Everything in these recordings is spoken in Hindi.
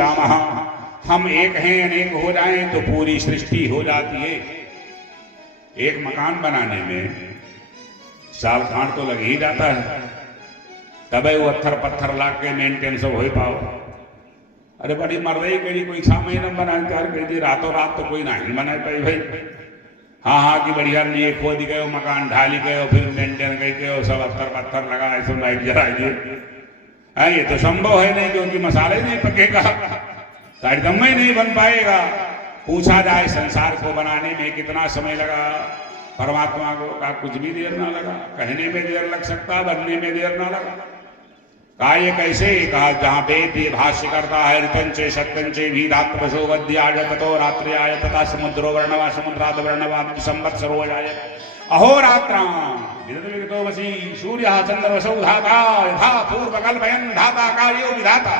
बहुश्यामः, हम एक हैं अनेक हो जाएं तो पूरी सृष्टि हो जाती है। एक मकान बनाने में साल खांड तो लग ही जाता है, तबे वो पत्थर पत्थर ला के मेंटेन सब हो पाओ। अरे बड़ी मर रही कही कोई 6 महीने बना तैयार कर दी, रातों रात तो कोई नहीं बना पाई भाई। हाँ हाँ कि बढ़िया लिए खोद गए मकान ढाली गए फिर मेंटेन गए सब पत्थर पत्थर लगाए सब लाइट जला दिए। ये तो संभव है नहीं क्योंकि मसाले नहीं पकेगा तो एकदम ही नहीं बन पाएगा। पूछा जाए संसार को बनाने में कितना समय लगा, परमात्मा को का कुछ भी देर ना लगा। कहने में देर लग सकता, बनने में देर ना लगा। कहा ये कैसे? कहा जहां वेद ये भाष्य करता है ऋतंचे सत्यंचे भी रात्रसो वध्याय ततो रात्रि आय तथा समुद्रो वर्णवा समुद्राद वर्णवा संवत्सरो जाय अहोरात्रां विदतो वसी सूर्यः चंद्रवसौ धाता यथा पूर्वकल्पयन् धाता कार्यो विधाता।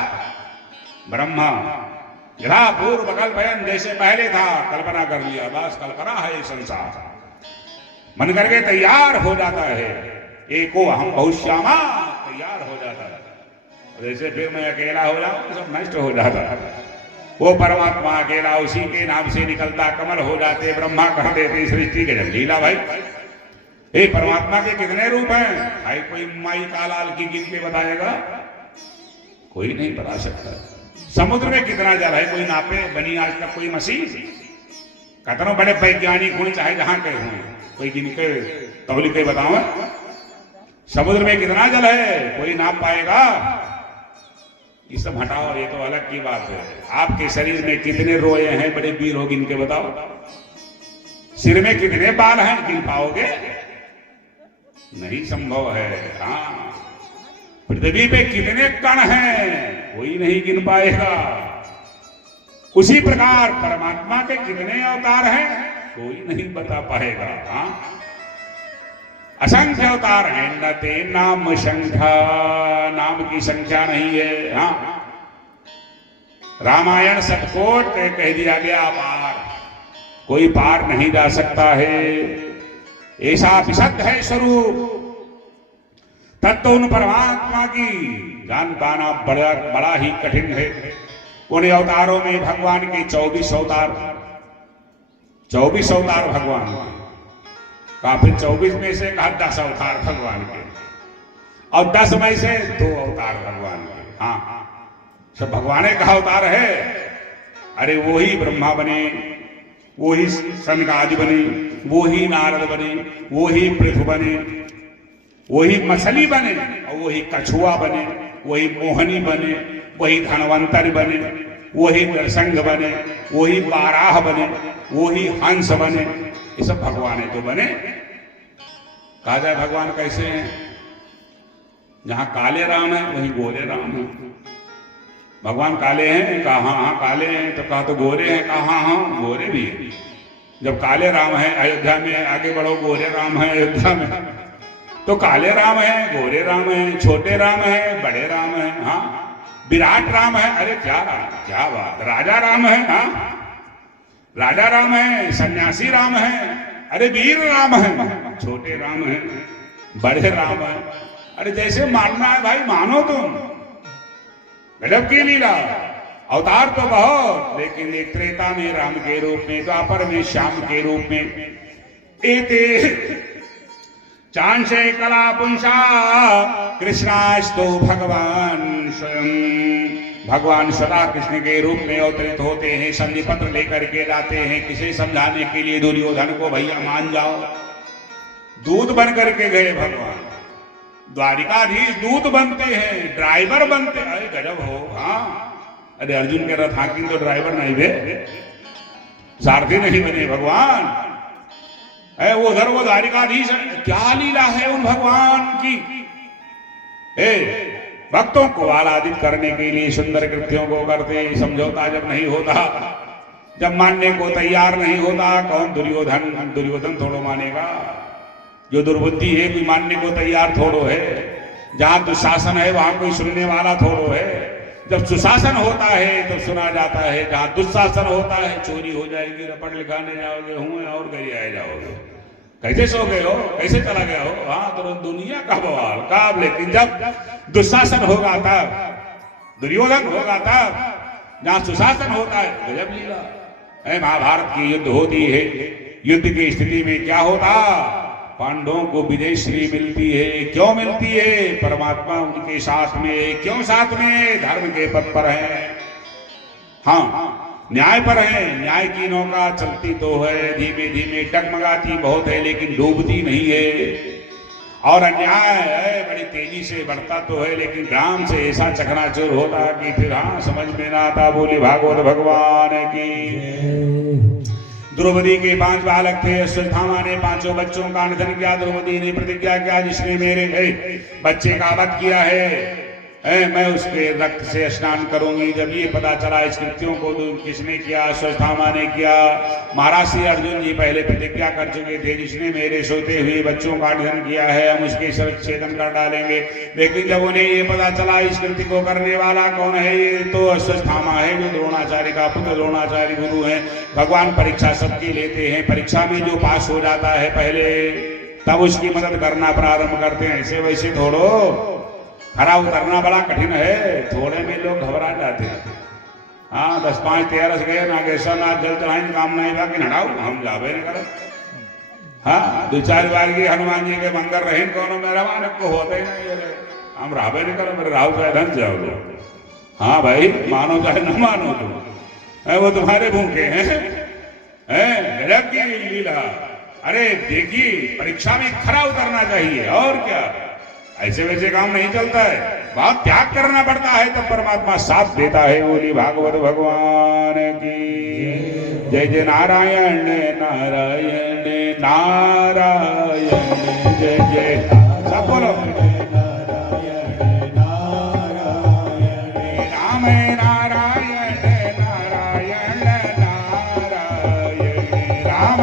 ब्रह्मा यथा पूर्वकल्पयन् जैसे पहले था कल्पना कर लिया, बस कल्पना है ये संसार, मन करके तैयार हो जाता है। एको अहम बहुश्यामा तैयार हो जाता है। जैसे फिर मैं अकेला हो जाऊं सब नष्ट हो जाता है। वो परमात्मा अकेला उसी के नाम से निकलता कमल हो जाते, ब्रह्मा कह देते सृष्टि के लीला। भाई ये परमात्मा के कितने रूप हैं? भाई कोई माई कालाल की गिन के बताएगा? कोई नहीं बता सकता। समुद्र में कितना जल है कोई नापे? बनी आज तक कोई मशीन? कतनों बड़े वैज्ञानिक हुए चाहे जहां के हुए, कोई गिन के तौली के बताओ समुद्र में कितना जल है? कोई नाप पाएगा? ये सब हटाओ, ये तो अलग की बात है। आपके शरीर में कितने रोए हैं बड़े वीर हो गिन के बताओ। सिर में कितने बाल हैं गिन पाओगे? नहीं संभव है। हाँ, पृथ्वी पे कितने कण हैं कोई नहीं गिन पाएगा। उसी प्रकार परमात्मा के कितने अवतार हैं कोई नहीं बता पाएगा। हाँ, असंख्य अवतार हैं, न ते नाम संख्या, नाम की संख्या नहीं है। हाँ, रामायण शतकोट कह दिया गया पार, कोई पार नहीं जा सकता है। ऐसा विशुद्ध है स्वरूप, तत्व उन परमात्मा की जान पाना बड़ा ही कठिन है। उन अवतारों में भगवान के 24 अवतार, 24 अवतार भगवान के, फिर 24 में से कहा 10 अवतार भगवान के, और 10 में से 2 अवतार भगवान के। हाँ, सब भगवान का अवतार है। अरे वो ही ब्रह्मा बने, वो ही सनकादि बने, वो ही नारद बने, वो ही पृथु बने, वो ही मछली बने, और वो ही कछुआ बने, वही मोहनी बने, वही धनवंतर बने, वही नरसंग बने, वही बाराह बने, वही हंस बने। ये सब भगवान है तो बने। कहा जाए भगवान कैसे हैं? जहां काले राम है वहीं गोरे राम है। भगवान काले हैं? कहा हाँ हाँ काले हैं। तो कहा तो गोरे हैं? कहा हाँ हाँ गोरे भी है। जब काले राम है अयोध्या में, आगे बढ़ो, गोरे राम है अयोध्या में, तो काले राम है, गोरे राम है, छोटे राम है, बड़े राम है। हाँ, विराट राम है। अरे क्या क्या बात, राजा राम है। हाँ, राजा राम है, सन्यासी राम है, अरे वीर राम है, छोटे राम है, बड़े राम है। अरे जैसे मानना है भाई मानो तुम। गजब की लीला। अवतार तो बहुत, लेकिन एक त्रेता में राम के रूप में, द्वापर में श्याम के रूप में, एते चांसे कला पुंसा कृष्णास्तु भगवान स्वयं। भगवान सदा कृष्ण के रूप में अवतरित होते हैं, संधि पत्र लेकर के जाते हैं किसे समझाने के लिए? दुर्योधन को भैया मान जाओ। दूत बन करके गए भगवान, द्वारिकाधीश दूत बनते हैं, ड्राइवर बनते। अरे गजब हो। हाँ, अरे अर्जुन के रथ हाकिम तो ड्राइवर नहीं बे, सारथी नहीं बने भगवान। है वो उधर वो द्वारिकाधीश है। क्या लीला है उन भगवान की। भक्तों को आह्लादित करने के लिए सुंदर कृत्यों को करते। समझौता जब नहीं होता, जब मानने को तैयार नहीं होता, कौन? दुर्योधन। दुर्योधन थोड़ो मानेगा। जो दुर्बुद्धि है कोई मानने को तैयार थोड़ो है। जहां दुशासन है वहां कोई सुनने वाला थोड़ो है। जब सुशासन होता है तो सुना जाता है, जहां दुशासन होता है चोरी हो जाएगी, रपट लिखाने जाओगे हुए और घर आए जाओगे। कैसे सो गए हो, कैसे चला गया हो? हाँ, तो दुनिया का बवाल का। लेकिन जब दुशासन होगा तब, दुर्योधन होगा तब, जहां सुशासन होता है गजब लीला है। महाभारत की युद्ध होती है, युद्ध की स्थिति में क्या होता, पांडवों को विजय श्री मिलती है। क्यों मिलती है? परमात्मा उनके साथ में। क्यों साथ में? धर्म के पथ पर है, हाँ न्याय पर है। न्याय की नौका चलती तो है, धीमे धीमे डगमगाती बहुत है, लेकिन डूबती नहीं है। और अन्याय है बड़ी तेजी से बढ़ता तो है, लेकिन ग्राम से ऐसा चकनाचूर होता कि फिर हाँ समझ में ना आता। बोली भागवत भगवान की। द्रौपदी के 5 बालक थे। अश्वत्थामा ने 5 बच्चों का निधन किया। द्रौपदी ने प्रतिज्ञा किया, जिसने मेरे बच्चे का वध किया है मैं उसके रक्त से स्नान करूंगी। जब ये पता चला इस कृत्यों को किसने किया, अश्वत्थामा ने किया। महाराज श्री अर्जुन जी पहले प्रतिज्ञा कर चुके थे, जिसने मेरे सोते हुए बच्चों का निधन किया है हम उसके छेदन कर डालेंगे। लेकिन जब उन्हें ये पता चला इस कृत्य को करने वाला कौन है, ये तो अश्वत्थामा है, जो द्रोणाचार्य का पुत्र, द्रोणाचार्य गुरु है। भगवान परीक्षा सबकी लेते हैं। परीक्षा में जो पास हो जाता है पहले, तब उसकी मदद करना प्रारंभ करते हैं। ऐसे वैसे थोड़ो खरा उतरना बड़ा कठिन है, थोड़े में लोग घबरा जाते हैं। हाँ 10 5 13 गए नागेश्वर नाथ जल चढ़ाई काम नहीं था कि हटाओ हम जावे न करो। हाँ 2-4 बार ये हनुमान जी के मंदिर रहे कोनो मेरा मानक को होते ही नहीं, हम रावे नहीं करो, मेरे राहु चाहे धन जाओ। हाँ भाई मानो चाहे न मानो तुम, वो तुम्हारे भूखे हैं गजब की लीला। अरे देखिए परीक्षा में खरा उतरना चाहिए, और क्या, ऐसे वैसे काम नहीं चलता है। बहुत त्याग करना पड़ता है, तब परमात्मा साथ देता है। बोली भागवत भगवान की जय। जय नारायण नारायण नारायण जय जय। सब बोलो राम नारायण नारायण नारायण राम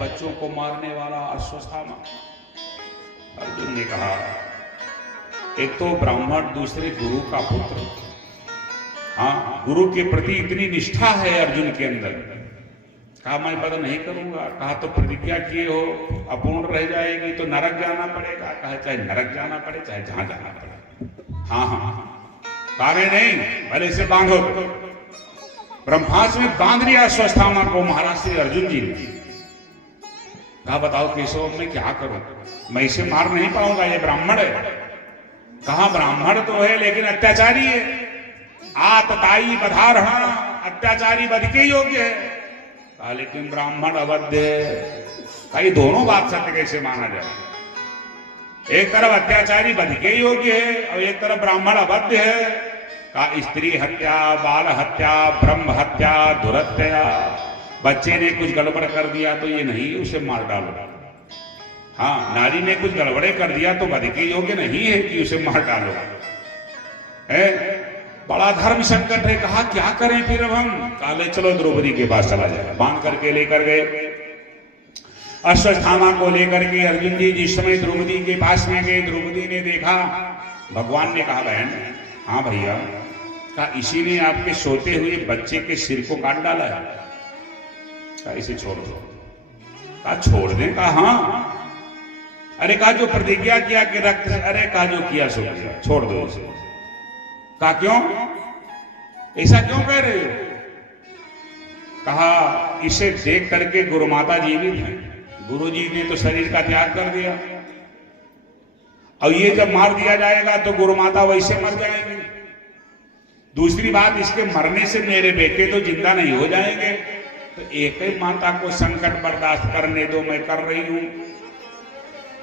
बच्चों को मारने वाला अश्वत्थामा। अर्जुन ने कहा एक तो ब्राह्मण, दूसरे गुरु का पुत्र। हाँ गुरु के प्रति इतनी निष्ठा है अर्जुन के अंदर। कहा मैं वध नहीं करूंगा। कहा तो प्रतिज्ञा किए हो, अपूर्ण रह जाएगी तो नरक जाना पड़ेगा। कहा चाहे नरक जाना पड़े चाहे जहां जाना पड़े। हाँ हाँ कहा नहीं भले से बांधो। ब्रह्मास्त्र में बांध लिया अश्वत्थामा को महाराज श्री अर्जुन जी ने। कहा बताओ केशव मैं क्या करूं, मैं इसे मार नहीं पाऊंगा, ये ब्राह्मण है। कहा ब्राह्मण तो है लेकिन अत्याचारी है। आतताई बधारहण अत्याचारी वध के योग्य है। कहा लेकिन ब्राह्मण अवध्य है। कहा ये दोनों बात सत्य कैसे माना जाए? एक तरफ अत्याचारी वध के योग्य है और एक तरफ ब्राह्मण अवध्य है। कहा स्त्री हत्या, बाल हत्या, ब्रह्म हत्या, दुरत्या। बच्चे ने कुछ गड़बड़ कर दिया तो ये नहीं उसे मार डालो। हाँ, नारी ने कुछ गड़बड़े कर दिया तो वध के योग्य नहीं है कि उसे मार डालो। है बड़ा धर्म संकट है। कहा क्या करें फिर अब हम? काले चलो द्रौपदी के पास चला जाए। बांध करके लेकर गए। अश्वत्थामा को लेकर के अर्जुन जी जिस समय द्रौपदी के पास में गए, द्रौपदी ने देखा, भगवान ने कहा बहन, हाँ भैया, कहा इसी ने आपके सोते हुए बच्चे के सिर को काट डाला है। कहा इसे छोड़ दो। कहा छोड़ दें? कहा हाँ। अरे कहा जो प्रतिज्ञा किया कि रक्त, अरे कहा जो किया सो किया, छोड़ दो इसे। कहा क्यों? ऐसा क्यों कह रहे हो? कहा इसे देख करके गुरु माता जीवित हैं, गुरु जी ने तो शरीर का त्याग कर दिया, और ये जब मार दिया जाएगा तो गुरु माता वैसे मर जाएंगे। दूसरी बात, इसके मरने से मेरे बेटे तो जिंदा नहीं हो जाएंगे। तो एक ही माता को संकट बर्दाश्त करने दो, मैं कर रही हूं।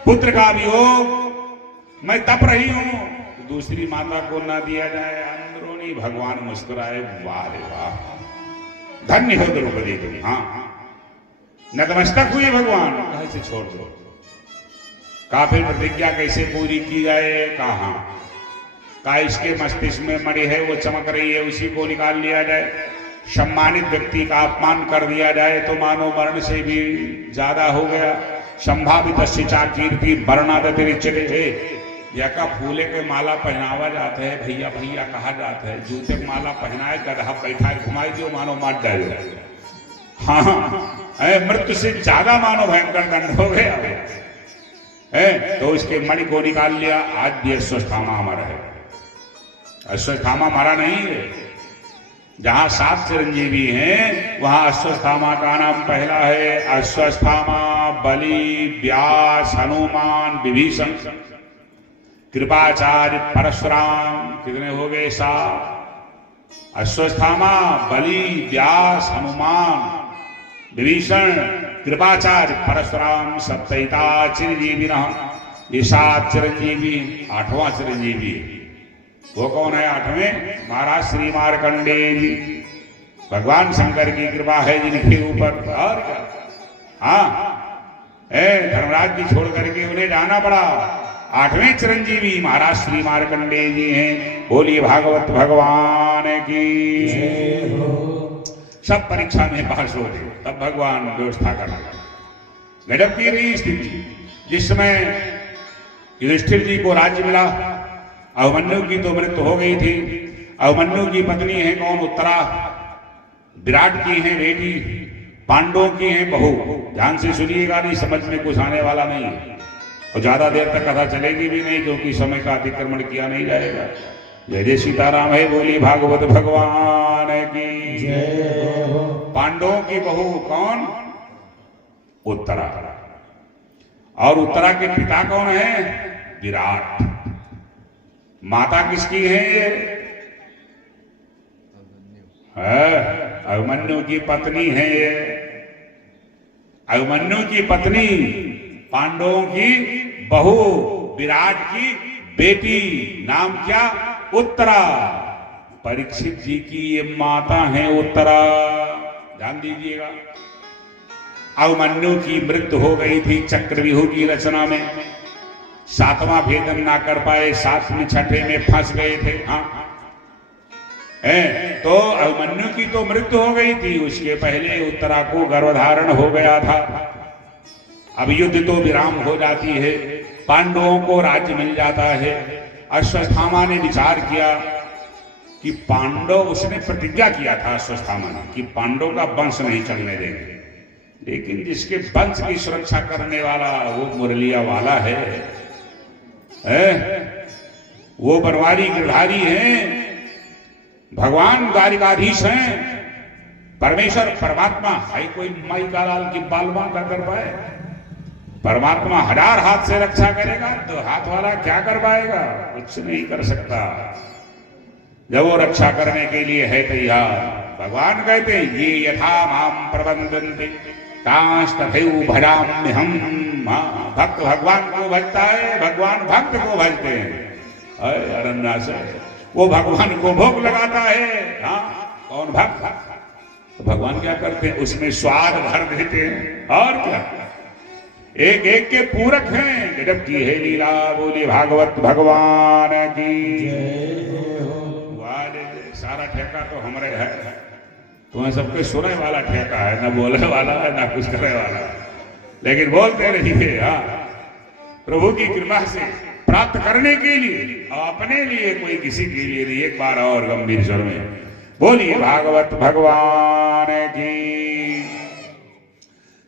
पुत्र का वियोग मैं तप रही हूं, दूसरी माता को ना दिया जाए। अंदरूनी भगवान मुस्कुराए, वाह रे वाह, धन्य हो द्रौपदी तुम। हाँ, नतमस्तक हुए भगवान। कहा इसे छोड़ दो। कहा फिर प्रतिज्ञा कैसे पूरी की जाए? कहा कहा इसके मस्तिष्क में मणि है, वो चमक रही है, उसी को निकाल लिया जाए। सम्मानित व्यक्ति का अपमान कर दिया जाए तो मानो मरण से भी ज्यादा हो गया। संभावित शिचा कीर्ति वर्णादतिरिच्यते। यका फूले के माला पहनावा जाता है, भैया भैया कहा जाता है। जूते की माला पहनाए, गधा बैठाए, घुमाए दियो, मानो मार डाले। हाँ, मृत्यु से ज्यादा मानो भयंकर दंड हो गया है। तो इसके मणि को निकाल लिया। आज भी अश्वत्थामा मरा है। अश्वत्थामा मरा नहीं है। जहां 7 चिरंजीवी हैं वहां अश्वत्थामा का नाम पहला है। अश्वत्थामा, बलि, व्यास, हनुमान, विभीषण, कृपाचार्य, परशुराम। कितने हो गए? 7। अश्वत्थामा, बलि, व्यास, हनुमान, विभीषण, कृपाचार्य, परशुराम, सप्तैता चिरंजीवी। ये 7 चिरंजीवी। 8वां चिरंजीवी वो कौन है? 8वें महाराज श्री मार्कंडेय जी। भगवान शंकर की कृपा है जिनके ऊपर। और क्या? हाँ, धर्मराज जी छोड़ करके उन्हें जाना पड़ा। 8वें चिरंजीवी महाराज श्री मार्कंडेय जी हैं। बोलिए भागवत भगवान की। सब परीक्षा में पास हो गए, तब भगवान व्यवस्था करना। गजब की रही स्थिति। जिस समय युधिष्ठिर जी को राज्य मिला, अभिमन्यु की तो मृत्यु हो गई थी। अभिमन्यु की पत्नी है कौन? उत्तरा। विराट की है बेटी, पांडवों की है बहू। ध्यान से सुनिएगा, नहीं समझ में कुछ आने वाला नहीं है, और ज्यादा देर तक कथा चलेगी भी नहीं, क्योंकि समय का अतिक्रमण किया नहीं जाएगा। जय जय सीताराम है। बोली भागवत भगवान की जय हो। पांडवों की बहू कौन? उत्तरा। और उत्तरा के पिता कौन है? विराट। माता किसकी है? ये अभिमन्यु की पत्नी है। ये अभिमन्यु की पत्नी, पांडवों की बहू, विराट की बेटी। नाम क्या? उत्तरा। परीक्षित जी की ये माता है उत्तरा। ध्यान दीजिएगा। अभिमन्यु की मृत्यु हो गई थी चक्रव्यूह की रचना में। 7वां भेदन ना कर पाए, 7वें 6ठे में फंस गए थे। हाँ, तो अभिमन्यु की तो मृत्यु हो गई थी, उसके पहले उत्तरा को गर्भधारण हो गया था। अब युद्ध तो विराम हो जाती है, पांडवों को राज्य मिल जाता है। अश्वत्थामा ने विचार किया कि पांडव, उसने प्रतिज्ञा किया था अश्वत्थामा ने कि पांडव का वंश नहीं चलने देंगे। लेकिन जिसके वंश की सुरक्षा करने वाला वो मुरलिया वाला है, वो बनवारी गिरधारी हैं, भगवान द्वारिकाधीश हैं, परमेश्वर परमात्मा है। कोई माई का लाल की बालवा का कर पाए? परमात्मा 1000 हाथ से रक्षा करेगा, तो हाथ वाला क्या कर पाएगा? कुछ नहीं कर सकता। जब वो रक्षा करने के लिए है तैयार, भगवान कहते हैं ये यथा माम प्रबंधन्ते तांस्तथैव भजाम्यहम्। भक्त भगवान को भजता है, भगवान भक्त को भजते हैं। अरण्यनाथ वो भगवान को भोग लगाता है। कौन भक्त? तो भगवान क्या करते हैं, उसमें स्वाद भर देते हैं। और क्या, एक एक के पूरक हैं। गजब की है लीला, बोली भागवत भगवान की। सारा ठेका तो हमारे है, तुम्हें सबके सुनने वाला ठेका है, ना बोलने वाला है ना कुछ करने वाला है, लेकिन बोलते रहिए। प्रभु की कृपा से प्राप्त करने के लिए, अपने लिए, कोई किसी के लिए नहीं। एक बार और गंभीर स्वर में बोलिए भागवत भगवान की।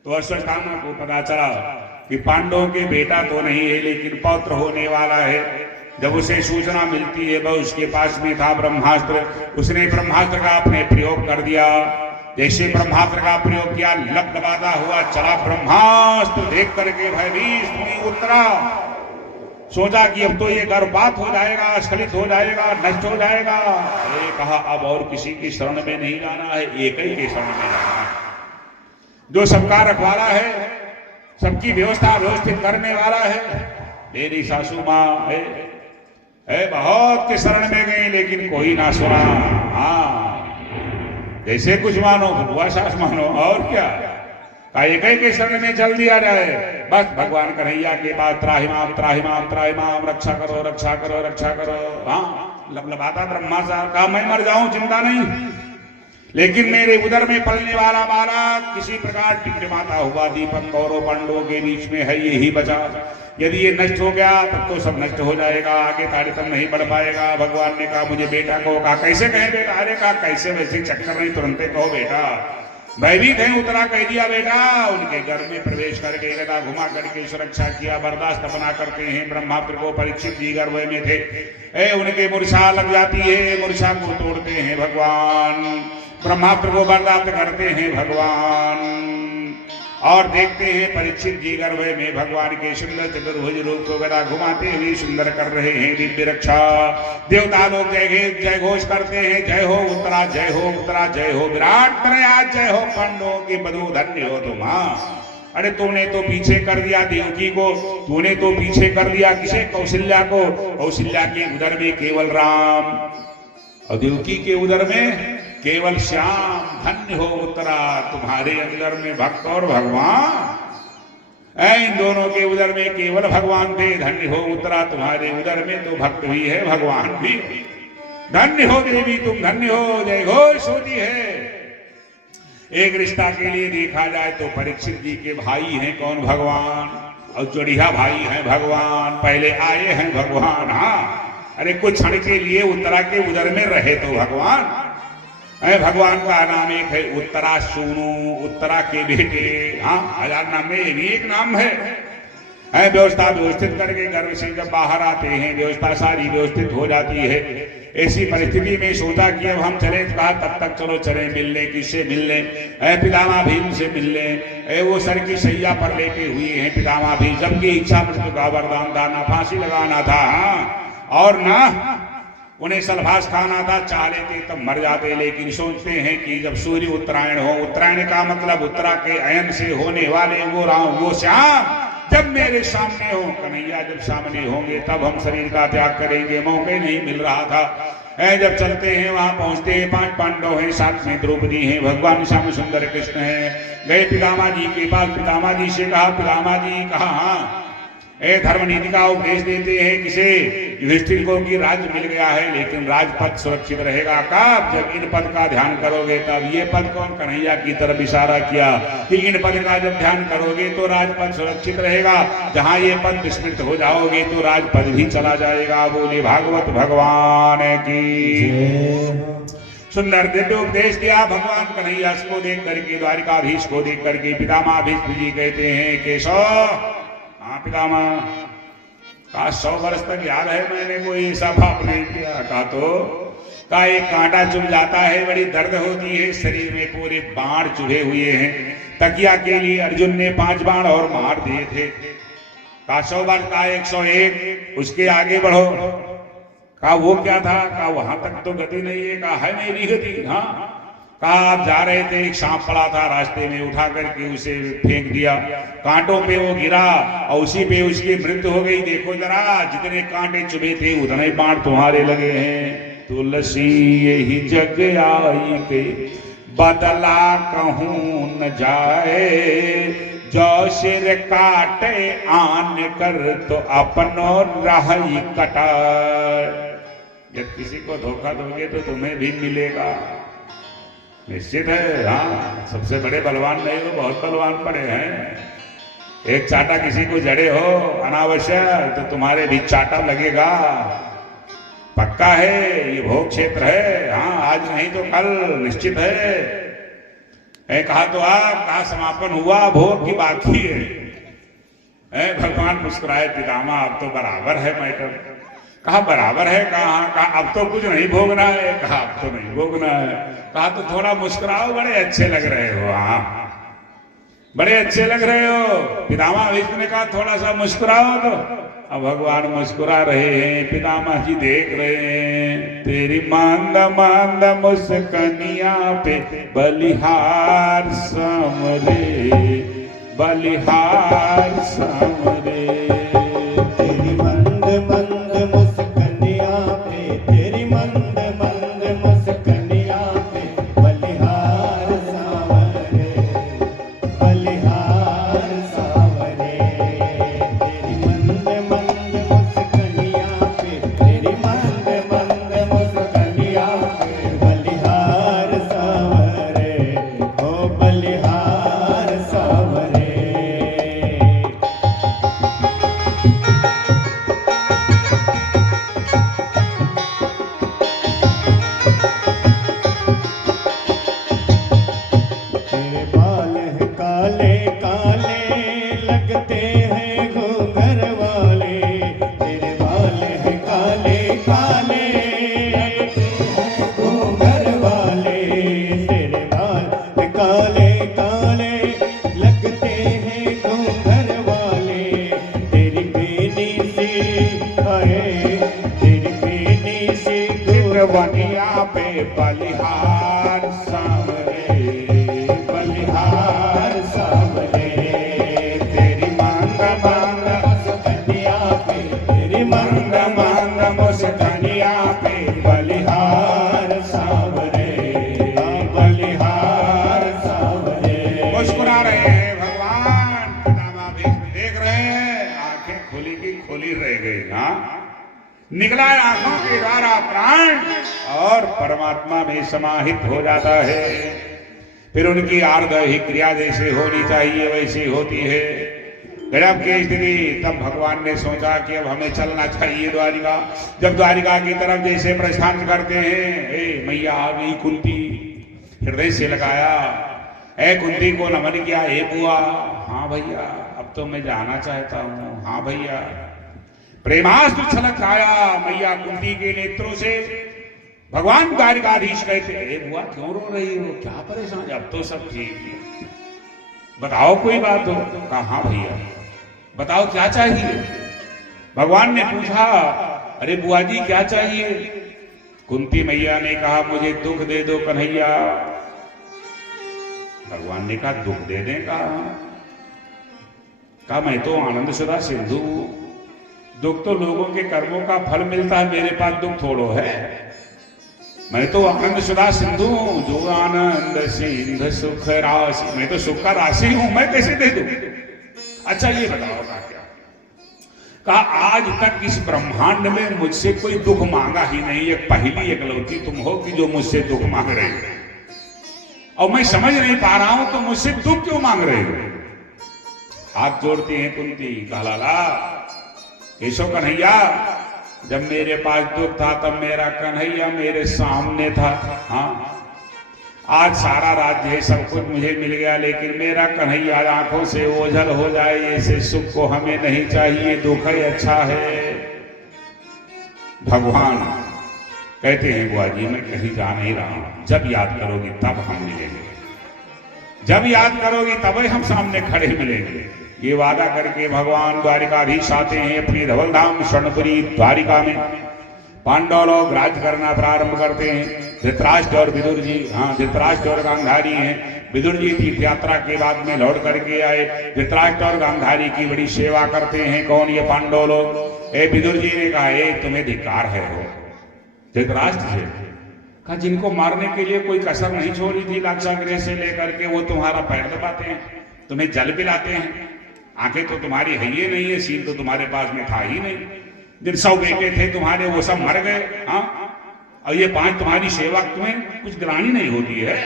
तो अश्वत्थामा को पता चला कि पांडवों के बेटा तो नहीं है लेकिन पौत्र होने वाला है। जब उसे सूचना मिलती है, वह उसके पास में था ब्रह्मास्त्र, उसने ब्रह्मास्त्र का अपने प्रयोग कर दिया। जैसे ब्रह्मास्त्र का प्रयोग किया, लपलपाता हुआ चला ब्रह्मास्त्र। देख करके भयभीत उतरा, सोचा कि अब तो ये गर्भपात हो जाएगा, स्खलित हो जाएगा, नष्ट हो जाएगा। ये कहा अब और किसी की शरण में नहीं जाना है, एक ही के शरण में जाना है, जो सबका रखवाला है, सबकी व्यवस्था व्यवस्थित करने वाला है। मेरी सासू माँ है बहुत के शरण में गई लेकिन कोई ना सुना। जैसे कुछ मानो बुआ सास मानो, और क्या, एक के शरण में चल दिया जाए। बस भगवान कन्हैया के पास त्राहिमाम त्राहिमाम त्राहिमाम, रक्षा करो रक्षा करो रक्षा करो। लपलपाता ब्रह्मा साहब कहा मैं मर जाऊं चिंता नहीं, लेकिन मेरे उदर में पलने वाला बालक किसी प्रकार टिमटिमाता हुआ दीपक कौरव पांडवों के बीच में है, यही बचा। यदि ये नष्ट हो गया तब तो सब नष्ट हो जाएगा, आगे ताड़ितम नहीं बढ़ पाएगा। भगवान ने कहा मुझे बेटा को, कहा कैसे कहे बेटा? अरे कहा कैसे वैसे चक्कर नहीं, तुरंत कहो बेटा। भयभीत है, उतरा कह दिया बेटा। उनके घर में प्रवेश करके गदा घुमा करके सुरक्षा किया, बर्दाश्त अपना करते हैं। ब्रह्मास्त्र को परीक्षित जी गर्भ में थे, उनके मूर्छा लग जाती है, मूर्छा को तोड़ते हैं भगवान, ब्रह्मास्त्र को बर्दाश्त करते हैं भगवान। और देखते हैं परीक्षित जी गर्भ में भगवान के सुंदर चतुर्भुज रूप को गदा घुमाते हुए सुंदर कर रहे हैं दिव्य रक्षा। देवता लोग जय घोष करते हैं, जय हो उत्तरा, जय हो उत्तरा, जय हो विराट प्रयास, जय हो पांडवों के बधू, धन्य हो तुम। अरे तूने तो पीछे कर दिया देवकी को, तूने तो पीछे कर दिया किसे? कौशल्या को। कौशल्या के उदर में केवल राम और देवकी के उदर में केवल श्याम। धन्य हो उत्तरा, तुम्हारे अंदर में भक्त और भगवान। इन दोनों के उदर में केवल भगवान थे। धन्य हो उत्तरा, तुम्हारे उदर में तो भक्त भी है, भगवान भी। धन्य हो देवी तुम, धन्य हो, जय घोष होती है। एक रिश्ता के लिए देखा जाए तो परीक्षित जी के भाई हैं कौन? भगवान। और जोड़िया भाई हैं भगवान, पहले आए हैं भगवान। अरे कुछ क्षण के लिए उत्तरा के उदर में रहे तो भगवान। भगवान का नाम एक है उत्तरा सूनु, उत्तरा के बेटे। 1000 नाम में ये भी एक नाम है। व्यवस्था व्यवस्थित करके गर्भ से जब बाहर आते हैं, व्यवस्था सारी व्यवस्थित हो जाती है। ऐसी परिस्थिति में सोचा कि अब हम चले, कहा तब तक चलो चले मिलने, किससे मिलने? पितामह भीम से मिलने। वो सर की सैया पर लेटे हुए हैं पितामह भीम, जबकि इच्छा मृत्यु का वरदान था, ना फांसी लगाना था और ना उन्हें सलभास खाना था। चाह लेते तब मर जाते, लेकिन सोचते हैं कि जब सूर्य उत्तरायण हो, उत्तरायण का मतलब उत्तरा के अयन से होने वाले वो राम, वो श्याम जब मेरे सामने हो, कन्हैया जब सामने होंगे तब हम शरीर का त्याग करेंगे। मौके नहीं मिल रहा था। जब चलते हैं वहां पहुंचते हैं, 5 पांडव हैं, साथ में द्रौपदी हैं, भगवान श्याम सुंदर कृष्ण हैं। गए पितामह जी के पास, पितामह जी से कहा, पितामह जी कहा धर्म नीति का उपदेश देते हैं किसे? युधिष्ठिर को कि राज्य मिल गया है लेकिन राजपद सुरक्षित रहेगा कब? जब इन पद का ध्यान करोगे तब। ये पद कौन? कन्हैया की तरफ इशारा किया कि इन पद का जब ध्यान करोगे तो राजपद सुरक्षित रहेगा, जहां ये पद विस्मृत हो जाओगे तो राजपद भी चला जाएगा। बोले भागवत भगवान की। सुंदर दिव्य उपदेश दिया भगवान कन्हैया को देख करके, द्वारिकाधीश को देख करके पितामह भीष्म जी कहते हैं केशव, पितामह का 100 वर्ष तक याद है मैंने कोई ऐसा पाप नहीं किया। का तो का एक कांटा चुभ जाता है, बड़ी दर्द होती है शरीर में, पूरे बाण चुभे हुए हैं। तकिया के लिए अर्जुन ने 5 बाण और मार दिए थे। का 100 वर्ष का 101, उसके आगे बढ़ो। का वो क्या था? का वहां तक तो गति नहीं है। का है मेरी गति। कहा आप जा रहे थे, एक सांप पड़ा था रास्ते में, उठा करके उसे फेंक दिया, कांटों पे वो गिरा और उसी पे उसकी मृत्यु हो गई। देखो जरा, जितने कांटे चुभे थे उतने बाण तुम्हारे लगे हैं। तुलसी यही जग आई के बदला कहूं न जाए, जो सिर काटे आन कर तो अपनो राही कटाए। जब किसी को धोखा दोगे तो तुम्हें भी मिलेगा, निश्चित है। हाँ, सबसे बड़े बलवान नहीं हो, बहुत बलवान पड़े हैं। एक चाटा किसी को जड़े हो अनावश्यक तो तुम्हारे भी चाटा लगेगा, पक्का है। ये भोग क्षेत्र है, हाँ, आज नहीं तो कल निश्चित है। कहा तो आप, कहा समापन हुआ, भोग की बाकी है। भगवान मुस्कुराए, पितामह अब तो बराबर है मैटर। कहा बराबर है, कहा अब तो कुछ नहीं भोगना है, कहा अब तो नहीं भोगना है। कहा तो थोड़ा मुस्कुराओ, बड़े अच्छे लग रहे हो। हाँ, बड़े अच्छे लग रहे हो। पितामह भीष्म ने कहा थोड़ा सा मुस्कुराओ तो। अब भगवान मुस्कुरा रहे हैं, पितामह जी देख रहे हैं। तेरी मांद मांद मुस्कनिया पे बलिहार समरे, बलिहार समरे। तेरी मंद मंद मुस्कनिया पे, तेरी मंद मंद मुस्कनिया पे बलिहार सावरे, बलिहार सावरे। तेरी मंद मंद मुस्कनिया पे, तेरी मंद मंद मुस्कनिया पे बलिहार सावरे, ओ बलिहार सावरे। तेरे बाल हैं काले काले, लगते हैं घूंघर वाले। तेरे बाल हैं काले काले, घूंघर वाले। तेरे बाल हैं काले काले, लगते हैं घूंघर वाले। तेरी बेनी सी है, तेरी बेनी सी चित्रवनिया पे बलिहार सावरे, बलिहार सावरे। तेरी मांग मांग मुस्कनिया पे, तेरी मंद मंद मुस्कनिया पे बलिहार सावरे, बलिहार सावरे। मुस्कुरा रहे हैं भगवान। पितामह भीष्म देख रहे हैं, आंखें खुली की खुली रह गई। हाँ, निकला है आंखों के द्वारा प्राण और परमात्मा में समाहित हो जाता है। फिर उनकी आर्दैहिक क्रिया जैसे होनी चाहिए वैसी होती है। गजब की स्थिति। तब भगवान ने सोचा कि अब हमें चलना चाहिए द्वारिका। जब द्वारिका की तरफ जैसे प्रस्थान करते हैं, मैया आ गई कुंती, हृदय से लगाया, ए कुंती को नमन किया, ए बुआ, हाँ भैया अब तो मैं जाना चाहता हूँ, हाँ भैया। प्रेमास्त्र छलक आया मैया कुंती के नेत्रों से। भगवान द्वारिकाधीश कहते, ए बुआ क्यों रो रही हो, क्या परेशान, अब तो सब ठीक है, बताओ कोई बात हो। कहा हाँ भैया बताओ क्या चाहिए। भगवान ने पूछा, अरे बुआ जी क्या चाहिए। कुंती मैया ने कहा मुझे दुख दे दो कन्हैया। भगवान ने कहा दुख दे दे। कहा मैं तो आनंद सदा सिंधु हूं, दुख तो लोगों के कर्मों का फल मिलता है, मेरे पास दुख थोड़ो है। मैं तो आनंद सदा सिंधु हूं, जो आनंद सिंध सुख राशि, मैं तो सुख का राशि हूं, मैं कैसे दे दूं। अच्छा ये बताओ क्या। कहा आज तक इस ब्रह्मांड में मुझसे कोई दुख मांगा ही नहीं, एक पहली एकलौती तुम हो कि जो मुझसे दुख मांग रहे हो, और मैं समझ नहीं पा रहा हूं तो मुझसे दुख क्यों मांग रहे हो। हाथ जोड़ती हैं कुंती, कहा लाला केशव कन्हैया, जब मेरे पास दुख था तब मेरा कन्हैया मेरे सामने था। हाँ, आज सारा राज्य है, सब कुछ मुझे मिल गया, लेकिन मेरा कन्हैया आंखों से ओझल हो जाए, ऐसे सुख को हमें नहीं चाहिए, दुख ही अच्छा है। भगवान कहते हैं बुआ जी मैं कहीं जा नहीं रहा हूं, जब याद करोगी तब हम मिलेंगे, जब याद करोगी तब हम सामने खड़े मिलेंगे। ये वादा करके भगवान द्वारिकाधीश आते हैं अपनी धवल धाम स्वर्णपुरी द्वारिका में। पांडव लोग राज करना प्रारंभ करते हैं। धृतराष्ट्र और विदुर जी, हाँ धृतराष्ट्र और गांधारी हैं। विदुर जी तीर्थ यात्रा के बाद में लौट करके आए, धृतराष्ट्र और गांधारी की बड़ी सेवा करते हैं। कौन? ये पांडव लोग। विदुर जी ने कहा तुम्हें धिक्कार है हो धृतराष्ट्र से, कहा जिनको मारने के लिए कोई कसर नहीं छोड़ी थी लाक्षागृह से लेकर के, वो तुम्हारा पैर दबाते हैं, तुम्हें जल पिलाते हैं, आंखें तो तुम्हारी है ही नहीं है, सील तो तुम्हारे पास में था ही नहीं, जिन 100 बेटे थे तुम्हारे वो सब मर गए, हाँ, और ये 5 तुम्हारी सेवा, तुम्हें कुछ ग्लानि नहीं होती है,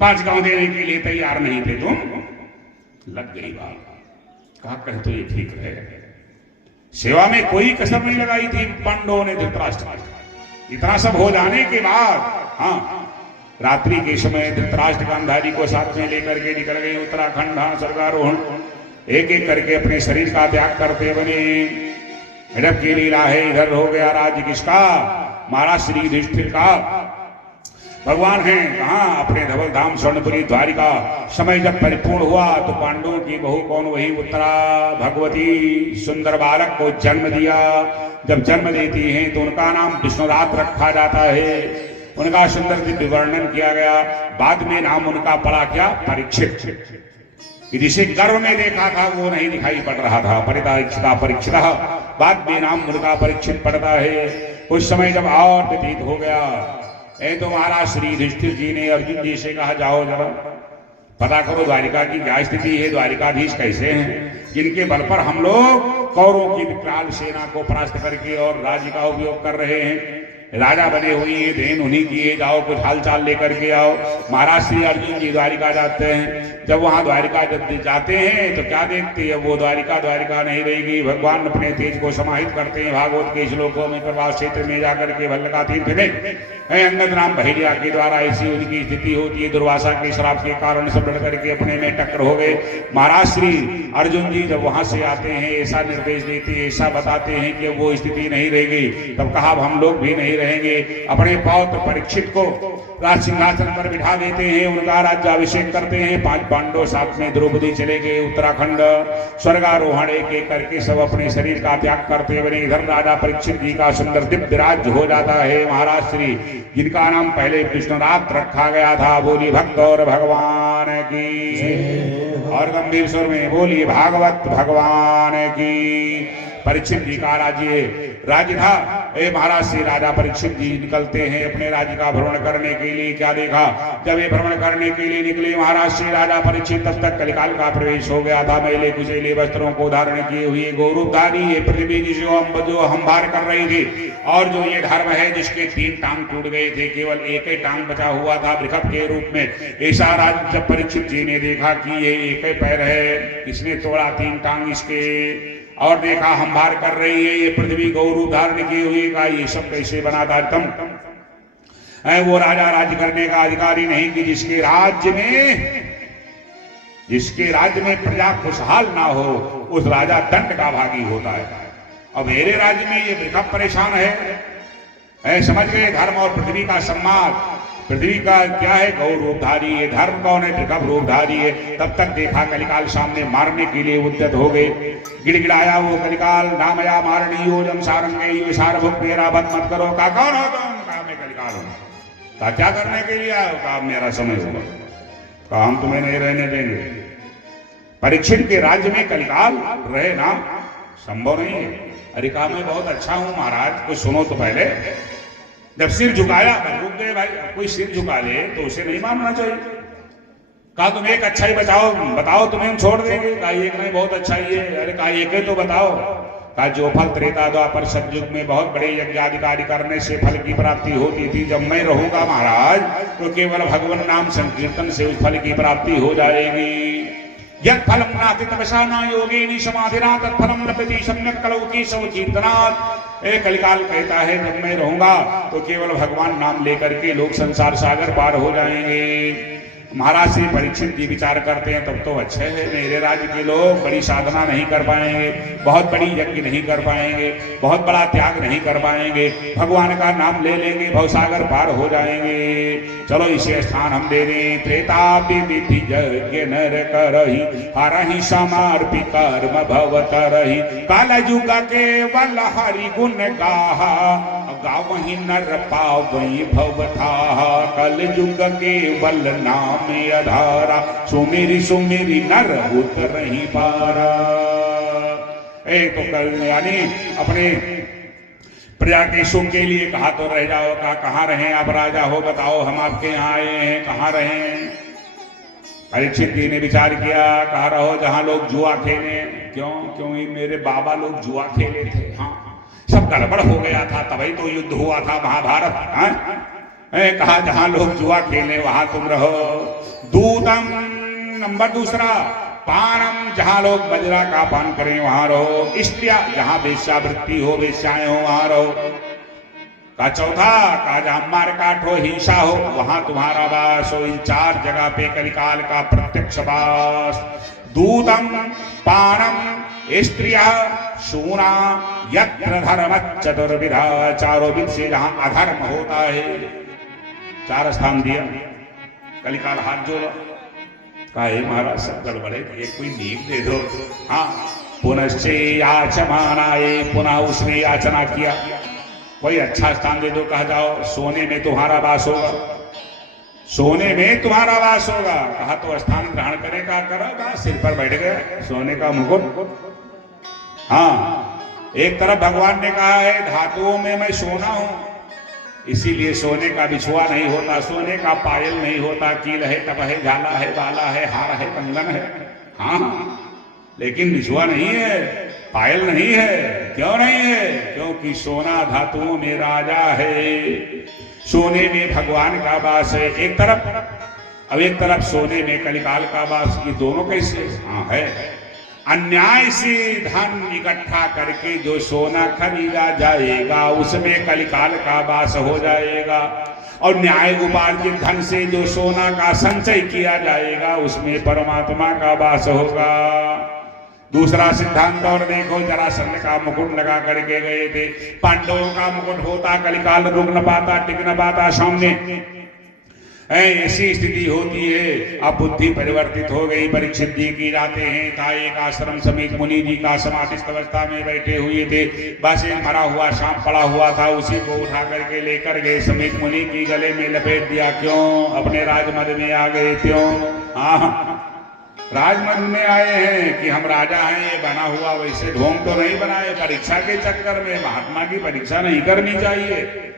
5 गांव देने के लिए तैयार नहीं थे तुम। लग गई बात, कहा कहे तो ये ठीक रहे, सेवा में कोई कसर नहीं लगाई थी पांडवों ने धृतराष्ट्र। इतना सब हो जाने के बाद, हाँ, रात्रि के समय धृतराष्ट्र गांधारी को साथ में लेकर के निकल गए उत्तराखंड, हाँ, स्वर्गारोहण। एक एक करके अपने शरीर का त्याग करते बने। हिड़प की लीला है, इधर हो गया राज्य किसका? महाराज श्री युधिष्ठिर का। भगवान हैं कहाँ? अपने धवल धाम स्वर्णपुरी द्वारिका। समय जब परिपूर्ण हुआ तो पांडवों की बहू कौन? वही उत्तरा भगवती सुंदर बालक को जन्म दिया। जब जन्म देती हैं तो उनका नाम विष्णुरात रखा जाता है। उनका सुंदर दिव्य वर्णन किया गया। बाद में नाम उनका पड़ा क्या? परीक्षित। जिसे गर्भ में देखा था वो नहीं दिखाई पड़ रहा था, परिता परीक्षित। बाद में नाम उनका परीक्षित पड़ता है। उस समय जब और व्यतीत हो गया तो महाराज श्री युधिष्ठिर जी ने अर्जुन जी से कहा जाओ जरा पता करो द्वारिका की क्या स्थिति है, द्वारिकाधीश कैसे हैं, जिनके बल पर हम लोग कौरवों की विकराल सेना को परास्त करके और राज्य का उपयोग कर रहे हैं। राजा बने हुए हैं, देन उन्हीं की है, जाओ कुछ हालचाल लेकर के आओ। महाराज श्री अर्जुन जी द्वारिका जाते हैं। जब वहां द्वारिका जब जाते हैं तो क्या देखते हैं? वो द्वारिका नहीं रहेगी। भगवान अपने तेज को समाहित करते हैं भागवत के श्लोकों में। प्रवास क्षेत्र में जाकर के भल्लका तीर्थ में अंगद राम भैरिया के द्वारा ऐसी उनकी स्थिति होती है। दुर्वासा के श्राप के कारण सब लड़ करके अपने में टक्कर हो गए। महाराज श्री अर्जुन जी जब वहां से आते हैं ऐसा निर्देश देते हैं, ऐसा बताते हैं कि वो स्थिति नहीं रहेगी। तब कहा हम लोग भी नहीं रहेंगे। अपने पौत्र परीक्षित को राज सिंहासन पर बिठा देते हैं, उनका राज्याभिषेक करते हैं। 5 पांडव साथ में द्रौपदी चले गए उत्तराखंड। स्वर्गारोहण एक एक करके सब अपने शरीर का त्याग करते बने। इधर राजा परीक्षित जी का सुंदर दिव्य राज्य हो जाता है। महाराज श्री जिनका नाम पहले विष्णुरात रखा गया था, बोली भक्त और भगवान की, और गंभीर स्वर में बोली भागवत भगवान की। परीक्षित जी का राज्य था। महाराज से राजा परीक्षित जी निकलते हैं अपने राज्य का भ्रमण करने के लिए। क्या देखा? जब ये भ्रमण करने के लिए निकले महाराज से राजा परीक्षित, तब तक कलिकाल का प्रवेश हो गया था। मैले कुचैले वस्त्रों को धारण किए हुए गौरूपधारी ये पृथ्वी जो हमभार कर रही थी, और जो ये धर्म है जिसके 3 टांग टूट गए थे, केवल एक ही टांग बचा हुआ था वृषभ के रूप में। ऐसा राज जब परीक्षित जी ने देखा कि ये एक ही पैर है, किसने तोड़ा 3 टांग इसके, और देखा हमभार कर रही है ये पृथ्वी गौरूप धारण की हुई का, ये सब कैसे बना था? तुम वो राजा राज्य करने का अधिकारी नहीं कि जिसके राज्य में प्रजा खुशहाल ना हो, उस राजा दंड का भागी होता है। अब मेरे राज्य में ये वृषभ परेशान है, समझ गए? धर्म और पृथ्वी का सम्मान। पृथ्वी का क्या है? गौ रूपधारी है। धर्म कौन है? वृषभ रूपधारी है। तब तक देखा कलिकाल सामने मारने के लिए उद्यत हो गए। गिड़गिड़ाया वो कलिकाल, नामया मारणीयो जम सारंगे सारभुक मेरा बद मत करो। का कौन हो तुम? कहा मैं कलिकाल हूं। कहा क्या करने के लिए आयो? कहा मेरा समय होगा। कहा हम तुम्हें नहीं रहने देंगे। परीक्षित के राज्य में कलिकाल रहे ना, संभव नहीं है। अरे कहा मैं बहुत अच्छा हूं महाराज, कुछ सुनो तो पहले। जब सिर झुकाया, रुक गए भाई, कोई सिर झुका ले तो उसे नहीं मानना चाहिए। कहा तुम एक अच्छा ही बताओ तुम्हें हम छोड़ देंगे। कहा एक नहीं, बहुत अच्छा ही है। अरे कहा एक है तो बताओ। कहा जो फल त्रेता द्वापर सतयुग में बहुत बड़े यज्ञ आदि कार्य से फल की प्राप्ति होती थी, जब मैं रहूंगा महाराज तो केवल भगवान नाम संकीर्तन से उस फल की प्राप्ति हो जाएगी। यत् फलम नाति तपसा न योगिनी समाधिना तत्फलम लभते सम्यक कलौति सवकीर्तनात्। कलिकाल कहता है जब मैं रहूंगा तो केवल भगवान नाम लेकर के लोग संसार सागर पार हो जाएंगे। महाराज श्री परीक्षित जी विचार करते हैं तब तो अच्छे है, मेरे राज्य के लोग बड़ी साधना नहीं कर पाएंगे, बहुत बड़ी यज्ञ नहीं कर पाएंगे, बहुत बड़ा त्याग नहीं कर पाएंगे, भगवान का नाम ले लेंगे, भवसागर पार हो जाएंगे। चलो इसे स्थान हम दे दें। त्रेतापि विधि यज्ञ नर करहि, हरहि समार्पि कर्म भव तरहि, काल युग केवल हरि गुण गाहा। गावहि नर पावहि भव था, कल युग केवल नाम आधारा, सुमेरी सुमेरी नर उतरहि पारा। तो कल यानी अपने प्रजा के सुख के लिए कहा तो रह जाओ, कहा कहाँ रहे आप राजा हो, बताओ हम आपके यहाँ आए हैं, कहाँ रहे। परीक्षित जी ने विचार किया, कहा रहो जहां लोग जुआ खेले। क्यों? क्योंकि मेरे बाबा लोग जुआ खेले थे। हाँ, सब गड़बड़ हो गया था, तभी तो युद्ध हुआ था महाभारत। हाँ? कहा जहां लोग जुआ खेले वहां तुम रहो। दूतम नंबर दूसरा, पानम जहां लोग बजरा का पान करें वहां रहो। स्त्रिया जहां वेश्यावृत्ति हो, वेश्याएं हो वहां रहो। का चौथा, का जहां मारकाट हो, हिंसा हो वहां तुम्हारा वास हो। इन चार जगह पे कलिकाल का प्रत्यक्ष वास। दूतम पानम स्त्रिया शूना यत्र धर्म चतुर्विधा, चारों विध से जहां अधर्म होता है। चार स्थान दिया। कलिकाल हाथ जोड़ा, कहा महाराज सब गड़बड़े, एक कोई नींद दे दो। हाँ, पुनश्चे याचमानाए, पुनः उसने याचना किया कोई अच्छा स्थान दे दो। कहा जाओ सोने में तुम्हारा वास होगा, सोने में तुम्हारा वास होगा। कहा तो स्थान ग्रहण करने का करोगा, सिर पर बैठ गया सोने का मुकुट। हाँ, एक तरफ भगवान ने कहा है धातुओं में मैं सोना हूं, इसीलिए सोने का बिछुआ नहीं होता, सोने का पायल नहीं होता, कील है, टप है, झाला है, बाला है, हार है, कंगन है। हाँ, लेकिन बिछुआ नहीं है, पायल नहीं है। क्यों नहीं है? क्योंकि सोना धातुओं में राजा है, सोने में भगवान का वास है एक तरफ, अब एक तरफ सोने में कलिकाल का वास। ये दोनों कैसे? हाँ है। अन्याय से धन इकट्ठा करके जो सोना खरीदा जाएगा उसमें कलिकाल का वास हो जाएगा, और न्याय उपार्जित धन से जो सोना का संचय किया जाएगा उसमें परमात्मा का वास होगा। दूसरा सिद्धांत और देखो, जरासंध का मुकुट लगा करके गए थे, पांडवों का मुकुट होता, कलिकाल रुक न पाता, टिक न पाता सामने। ऐसी स्थिति होती है। अब बुद्धि परिवर्तित हो गई। परीक्षित जी की जाते हैं, था एक आश्रम समेत मुनि जी का समाधिस्थ अवस्था में बैठे हुए थे। बस एक मरा हुआ सांप पड़ा हुआ था, उसी को उठा करके लेकर गए, समेत मुनि की गले में लपेट दिया। क्यों? अपने राजमद में आ गए। क्यों? हाँ, राजमद में आए हैं कि हम राजा हैं, ये बना हुआ वैसे ढोंग तो नहीं बनाए। परीक्षा के चक्कर में महात्मा की परीक्षा नहीं करनी चाहिए।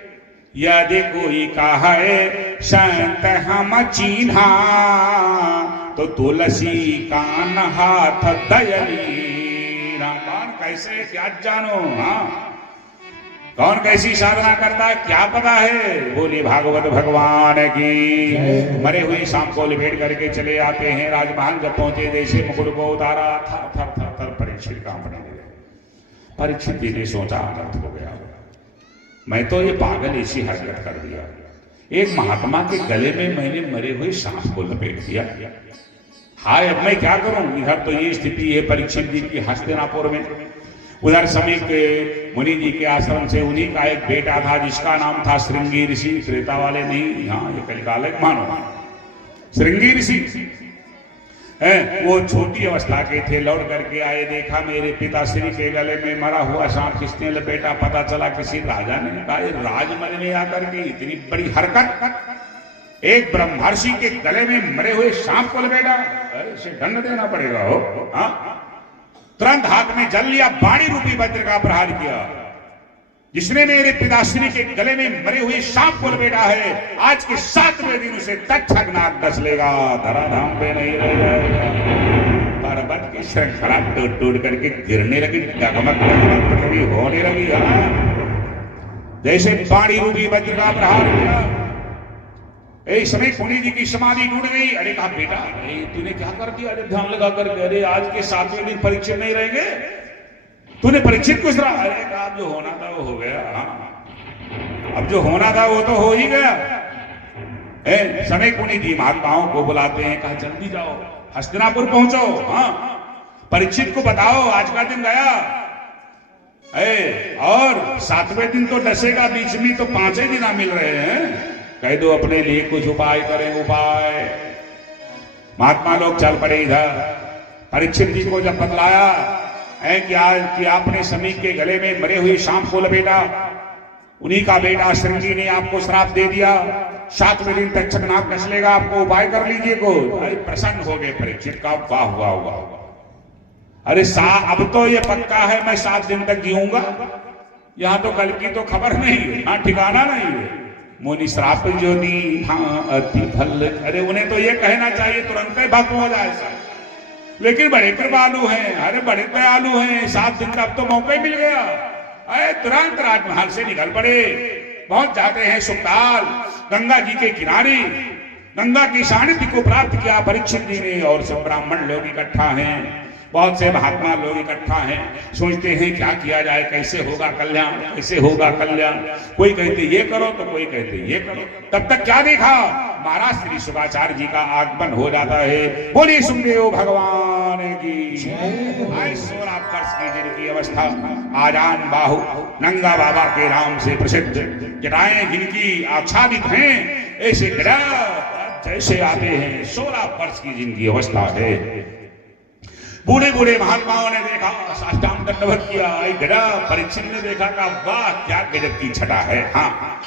यदि कोई कहे संत हम चीन्हा, तो तुलसी कान हाथ दयली। कौन कैसे क्या जानो। हाँ, कौन कैसी साधना करता है क्या पता है। बोली भागवत भगवान की। मरे हुए सांप को लपेट करके चले आते हैं। राजमहल जब पहुंचे, जैसे मुकुट को उतारा, थर थर थर थर परीक्षित कांपने लगे। परीक्षित जी ने सोचा अनर्थ हो गया, मैं तो ये पागल ऐसी हरकत कर दिया। एक महात्मा के गले में मैंने मरे हुए सांप को लपेट दिया। हाय, अब मैं क्या करूं। इधर तो ये स्थिति है परीक्षित जी की हस्तिनापुर में, उधर समीप के मुनि जी के आश्रम से उन्हीं का एक बेटा था जिसका नाम था श्रृंगी ऋषि। त्रेता वाले नहीं, हाँ ये कलिकाल मानो। श्रृंगी ऋषि वो छोटी अवस्था के थे, लौट करके आए, देखा मेरे पिताश्री के गले में मरा हुआ सांप किसने लपेटा। पता चला किसी राजा ने। कहा राजमहल में आकर के इतनी बड़ी हरकत, एक ब्रह्मर्षि के गले में मरे हुए सांप को लपेटा, इसे दंड देना पड़ेगा। हो हाँ, तुरंत हाथ में जल लिया, बाणी रूपी वज्र का प्रहार किया। जिसने मेरे पिताश्री के गले में मरे हुए सांप को लपेटा है, आज के 7वें दिन उसे तक्षक नाग डस लेगा, धराधाम पे नहीं रह जाएगा। पर्वत की श्रृंखला टूट टूट करके गिरने लगी, डगमग डगमग होने लगी। जैसे बाणी रूपी वज्र का प्रहार किया, एक समय पुनी जी की समाधि टूट गई। अरे कहा बेटा तूने क्या कर दिया। अरे ध्यान लगा करके, अरे आज के 7वें दिन परीक्षित नहीं रहेंगे, तूने परीक्षित कुछ रहा। अरे कहा जो होना था वो हो गया। अब जो होना था वो तो हो ही गया। समय पुनी जी महात्माओं को बुलाते हैं, कहा जल्दी जाओ हस्तिनापुर पहुंचो। हाँ, परीक्षित को बताओ आज का दिन गया। और 7वें दिन तो डसेगा, बीच में तो 5 ही दिन मिल रहे हैं। कह दो अपने लिए कुछ उपाय करें। उपाय महात्मा लोग चल पड़े इधर। परीक्षित जी को जब बतलाया कि आपने समीप के गले में मरे हुए सांप को लपेटा, उन्हीं का बेटा श्रृंगी ने आपको श्राप दे दिया, 7वें दिन तक नाक कस लेगा, आपको उपाय कर लीजिए को। अरे प्रसन्न हो गए परीक्षित का, वाह वाह वाह। अरे अब तो ये पक्का है मैं 7 दिन तक जीऊंगा, यहां तो कल की तो खबर नहीं है, हाँ ठिकाना नहीं है। मुनि श्राप जो दी हाँ अति फल, अरे उन्हें तो ये कहना चाहिए तुरंत ही भस्म हो जाए सर, लेकिन बड़े कृपालु हैं, अरे बड़े दयालु हैं, 7 दिन का अब तो मौका ही मिल गया। अरे तुरंत राजमहल से निकल पड़े, पहुंच जाते हैं सुखताल गंगा जी के किनारे। गंगा की सानिध्य को प्राप्त किया परीक्षित जी ने, और सब ब्राह्मण लोग इकट्ठा हैं, बहुत से महात्मा लोग इकट्ठा हैं, सोचते हैं क्या किया जाए, कैसे होगा कल्याण, कैसे होगा कल्याण। कोई कहते ये करो तो कोई कहते ये करो। तब तक क्या देखा, महाराज श्री शुकाचार्य जी का आगमन हो जाता है। बोलिए सुखदेव भगवान की। 16 वर्ष की जिनकी अवस्था, आजान बाहु, नंगा बाबा के नाम से प्रसिद्ध, जटाएं जिनकी आच्छादित हैं, ऐसे जैसे आते हैं। 16 वर्ष की जिनकी अवस्था है। बूढ़े बूढ़े महात्माओं ने देखा, साष्टांग दंडवत किया। गदा परीक्षित ने देखा का वाह क्या गजब की छटा है, हाँ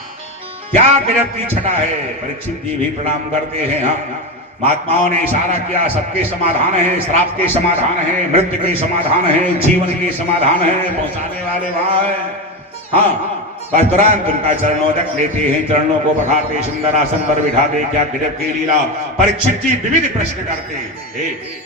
क्या गजब की छटा है। परीक्षित जी भी प्रणाम करते हैं। हाँ महात्माओं ने इशारा किया, सबके समाधान है, श्राप के समाधान है, मृत्यु के समाधान है, जीवन के समाधान है, पहुंचाने वाले वहां है। हाँ बस तुरंत उनका चरणोदक लेते हैं, चरणों को बढ़ाते, सुंदर आसन पर बिठाते। क्या गजब की लीला। परीक्षित जी विविध प्रश्न करते हैं।